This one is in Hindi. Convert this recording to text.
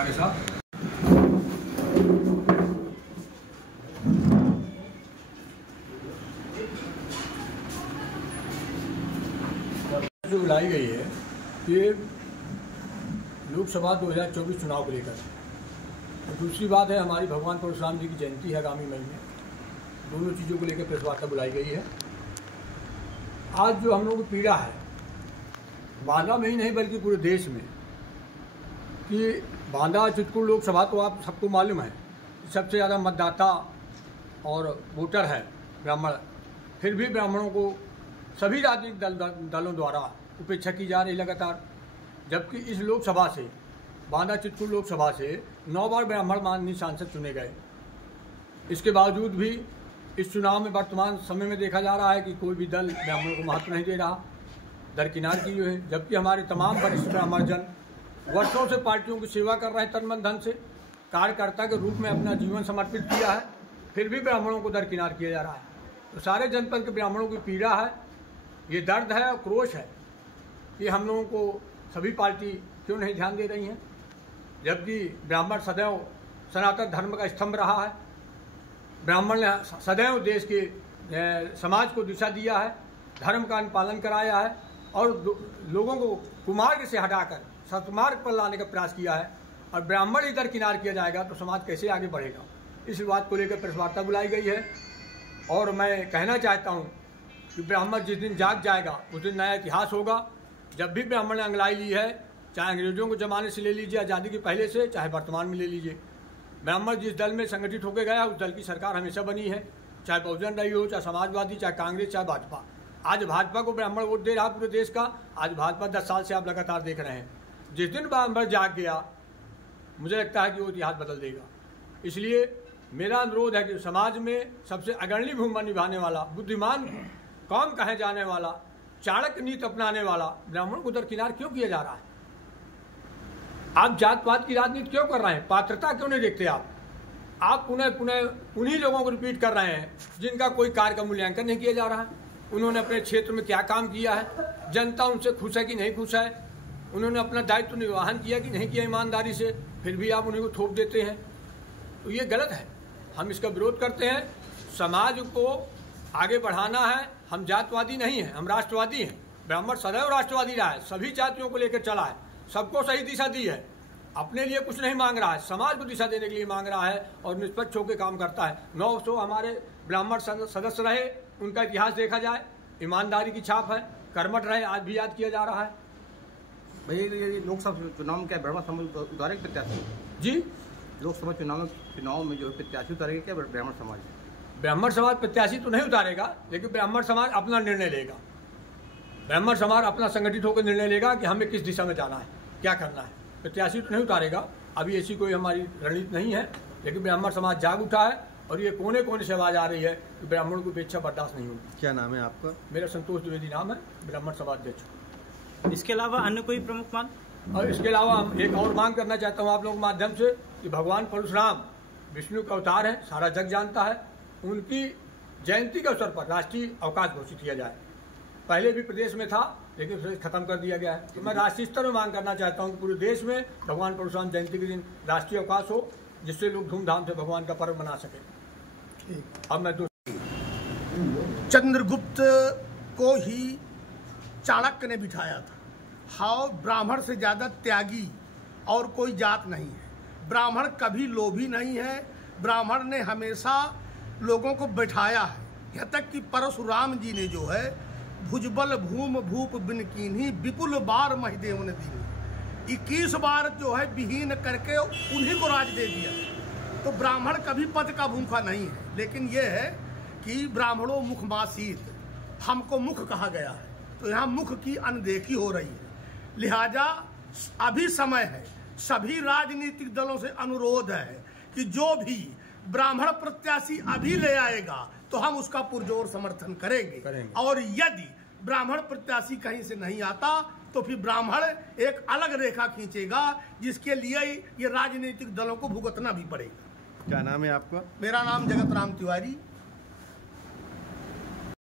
आगे साहब। जो बुलाई गई है ये लोकसभा 2024 चुनाव को लेकर, और दूसरी बात है हमारी भगवान परशुराम जी की जयंती है आगामी मई में। दोनों चीज़ों को लेकर प्रेस वार्ता बुलाई गई है। आज जो हम लोगों को पीड़ा है बांदा में ही नहीं बल्कि पूरे देश में, कि बांदा चित्रकूट लोकसभा तो आप सबको मालूम है सबसे ज़्यादा मतदाता और वोटर है ब्राह्मण, फिर भी ब्राह्मणों को सभी राजनीतिक दलों द्वारा उपेक्षा की जा रही लगातार। जबकि इस लोकसभा से, बांदा चित्रकूट लोकसभा से 9 बार ब्राह्मण माननीय सांसद चुने गए। इसके बावजूद भी इस चुनाव में वर्तमान समय में देखा जा रहा है कि कोई भी दल ब्राह्मणों को महत्व नहीं दे रहा, दरकिनार की हुए है। जबकि हमारे तमाम वरिष्ठ ब्राह्मण जन वर्षों से पार्टियों की सेवा कर रहे हैं, तन मन धन से कार्यकर्ता के रूप में अपना जीवन समर्पित किया है, फिर भी ब्राह्मणों को दरकिनार किया जा रहा है। तो सारे जनपद के ब्राह्मणों की पीड़ा है, ये दर्द है और क्रोश है कि हम लोगों को सभी पार्टी क्यों नहीं ध्यान दे रही हैं। जबकि ब्राह्मण सदैव सनातन धर्म का स्तंभ रहा है, ब्राह्मण ने सदैव देश के समाज को दिशा दिया है, धर्म का अनुपालन कराया है और लोगों को कुमार्ग से हटाकर सतमार्ग पर लाने का प्रयास किया है। और ब्राह्मण इधर किनार किया जाएगा तो समाज कैसे आगे बढ़ेगा, इस बात को लेकर प्रेस वार्ता बुलाई गई है। और मैं कहना चाहता हूँ कि ब्राह्मण जिस दिन जाग जाएगा उस दिन नया इतिहास होगा। जब भी ब्राह्मण ने अंगलाई ली है, चाहे अंग्रेजों के ज़माने से ले लीजिए, आज़ादी के पहले से, चाहे वर्तमान में ले लीजिए, ब्राह्मण जिस दल में संगठित होकर गया उस दल की सरकार हमेशा बनी है, चाहे बहुजन रही हो, चाहे समाजवादी, चाहे कांग्रेस, चाहे भाजपा। आज भाजपा को ब्राह्मण वोट दे रहा पूरे देश का। आज भाजपा 10 साल से आप लगातार देख रहे हैं। जिस दिन ब्राह्मण जाग गया मुझे लगता है कि वो इतिहास बदल देगा। इसलिए मेरा अनुरोध है कि समाज में सबसे अग्रणी भूमिका निभाने वाला, बुद्धिमान कौम कहे जाने वाला, चाणक्य नीति अपनाने वाला ब्राह्मण को दरकिनार क्यों किया जा रहा है? आप जात पात की राजनीति क्यों कर रहे हैं? पात्रता क्यों नहीं देखते आप उन्हीं लोगों को रिपीट कर रहे हैं जिनका कोई कार्य का मूल्यांकन नहीं किया जा रहा है। उन्होंने अपने क्षेत्र में क्या काम किया है, जनता उनसे खुश है कि नहीं खुश है, उन्होंने अपना दायित्व निर्वहन किया कि नहीं किया ईमानदारी से, फिर भी आप उन्हीं को थोप देते हैं। तो ये गलत है, हम इसका विरोध करते हैं। समाज को आगे बढ़ाना है। हम जातवादी नहीं हैं, हम राष्ट्रवादी हैं। ब्राह्मण सदैव राष्ट्रवादी रहा है, सभी जातियों को लेकर चला है, सबको सही दिशा दी है, अपने लिए कुछ नहीं मांग रहा है, समाज को दिशा देने के लिए मांग रहा है और निष्पक्ष होकर काम करता है। 900 हमारे ब्राह्मण सदस्य रहे, उनका इतिहास देखा जाए, ईमानदारी की छाप है, कर्मठ रहे, आज भी याद किया जा रहा है। भैया ये लोकसभा चुनाव में क्या ब्राह्मण समाज उतारेगा प्रत्याशी? जी, लोकसभा चुनाव में जो है प्रत्याशी उतारेगा क्या ब्राह्मण समाज? ब्राह्मण समाज प्रत्याशी तो नहीं उतारेगा, लेकिन ब्राह्मण समाज अपना निर्णय लेगा। ब्राह्मण समाज अपना संगठित होकर निर्णय लेगा कि हमें किस दिशा में जाना है, क्या करना है। प्रत्याशी तो नहीं उतारेगा, अभी ऐसी कोई हमारी रणनीति नहीं है, लेकिन ब्राह्मण समाज जाग उठा है और ये कोने कोने से आवाज आ रही है कि ब्राह्मणों की उपेक्षा बर्दाश्त नहीं होगी। क्या नाम है आपका? मेरा संतोष द्विवेदी नाम है, ब्राह्मण सभा अध्यक्ष। इसके अलावा अन्य कोई प्रमुख मांग? और इसके अलावा हम एक और मांग करना चाहता हूँ आप लोगों के माध्यम से कि भगवान परशुराम विष्णु का अवतार है, सारा जग जानता है, उनकी जयंती के अवसर पर राष्ट्रीय अवकाश घोषित किया जाए। पहले भी प्रदेश में था लेकिन उसे खत्म कर दिया गया है। तो मैं राष्ट्रीय स्तर में मांग करना चाहता हूँ कि पूरे देश में भगवान परशुराम जयंती के दिन राष्ट्रीय अवकाश हो, जिससे लोग धूमधाम से भगवान का पर्व मना सकें। अब मैं चंद्रगुप्त को ही चाणक्य ने बिठाया था। हाँ, ब्राह्मण से ज्यादा त्यागी और कोई जात नहीं है। ब्राह्मण कभी लोभी नहीं है। ब्राह्मण ने हमेशा लोगों को बैठाया है। यहाँ तक कि परशुराम जी ने जो है भुजबल भूम भूप बिन कीन्ही विपुल बार महिदेव ने दी, 21 बार जो है विहीन करके उन्हीं को राज दे दिया। तो ब्राह्मण कभी पद का भूखा नहीं है, लेकिन यह है कि ब्राह्मणों मुखमासीत, हमको मुख कहा गया है, तो यहाँ मुख की अनदेखी हो रही है। लिहाजा अभी समय है, सभी राजनीतिक दलों से अनुरोध है कि जो भी ब्राह्मण प्रत्याशी अभी ले आएगा तो हम उसका पुरजोर समर्थन करेंगे। और यदि ब्राह्मण प्रत्याशी कहीं से नहीं आता तो फिर ब्राह्मण एक अलग रेखा खींचेगा, जिसके लिए ये राजनीतिक दलों को भुगतना भी पड़ेगा। क्या नाम है आपका? मेरा नाम जगत राम तिवारी।